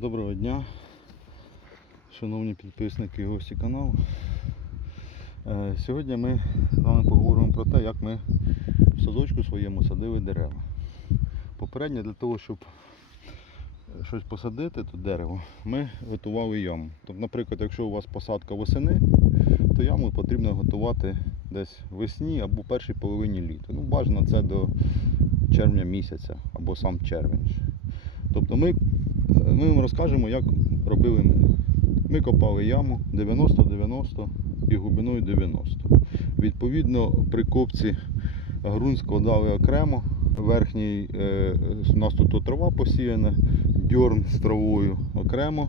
Доброго дня, шановні підписники і гості каналу. Е, Сьогодні ми з вами поговоримо про те, як ми в садочку своєму садили дерева. Попередньо для того, щоб щось посадити, тут дерево, ми готували яму. Тобто, наприклад, якщо у вас посадка восени, то яму потрібно готувати десь весні або першій половині літа. Ну, бажано це до червня місяця або сам червень. Тобто ми, ми вам розкажемо, як робили ми. Ми копали яму 90-90 і глибиною 90. Відповідно, при копці ґрунт складали окремо. Верхній е, у нас тут трава посіяна, дьорн з травою окремо.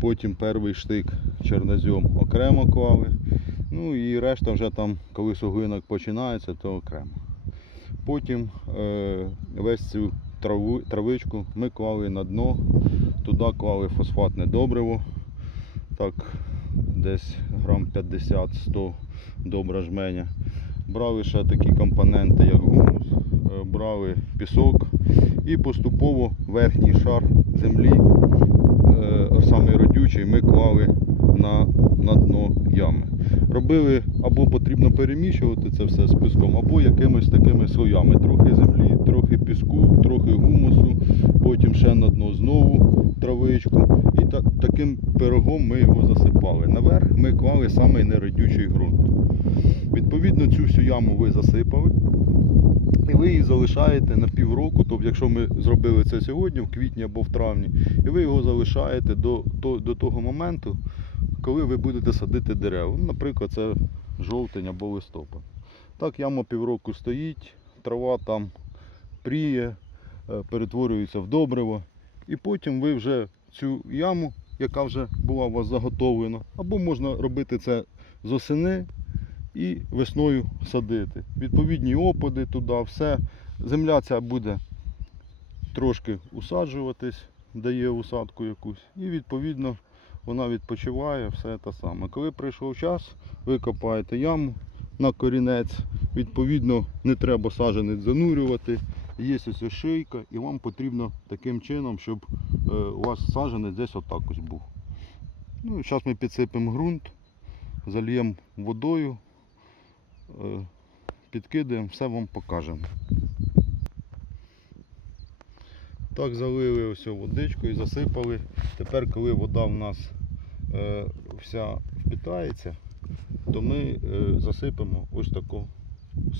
Потім перший штик чорнозьом окремо клали. Ну і решта вже там, коли суглинок починається, то окремо. Потім е, весь цю траву, травичку ми клали на дно, туди клали фосфатне добриво. Так, десь грам 50-100 добра жменя. Брали ще такі компоненти, як гумус, е, брали пісок і поступово верхній шар землі, е, самий родючий, ми клали на, на дно ями. Робили або потрібно перемішувати це все з піском, або якимись такими слоями. Трохи землі, трохи піску, трохи гумусу, потім ще на дно знову травичку. І та, таким пирогом ми його засипали. Наверх ми клали самий неродючий ґрунт. Відповідно, цю всю яму ви засипали. І ви її залишаєте на півроку, тобто якщо ми зробили це сьогодні, в квітні або в травні, і ви його залишаєте до, до, до того моменту, коли ви будете садити дерева. Ну, Наприклад, це жовтень або листопад. Так, яма півроку стоїть, трава там пріє, е, перетворюється в добриво. І потім ви вже цю яму, яка вже була у вас заготовлена, або можна робити це з осени і весною садити. Відповідні опади туди, все. Земля ця буде трошки усаджуватись, дає усадку якусь. І відповідно вона відпочиває, все те саме. Коли прийшов час, ви копаєте яму на корінець, відповідно не треба саджанець занурювати. Є ось шийка, і вам потрібно таким чином, щоб е, у вас саджанець десь отак ось був. Ну, Зараз ми підсипемо ґрунт, зальємо водою, е, підкидаємо, все вам покажемо. Так залили ось водичкою, засипали. Тепер, коли вода в нас е, вся впітається, то ми засипемо ось таку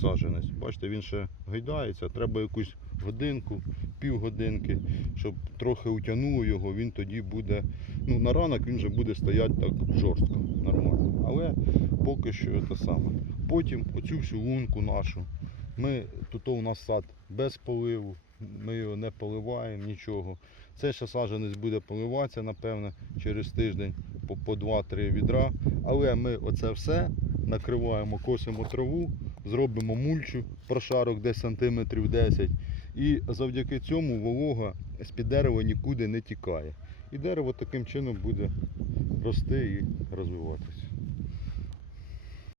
саджанець. Бачите, він ще гайдається, треба якусь годинку, півгодинки, щоб трохи утягнуло його, він тоді буде. Ну, на ранок він вже буде стояти так жорстко, нормально. Але поки що те саме. Потім оцю всю лунку нашу. Ми тут у нас сад без поливу, ми його не поливаємо нічого. Це ще саджанець буде поливатися, напевно, через тиждень по 2-3 відра. Але ми оце все накриваємо, косимо траву, зробимо мульчу прошарок десь сантиметрів 10. І завдяки цьому волога з-під дерева нікуди не тікає. І дерево таким чином буде рости і розвиватися.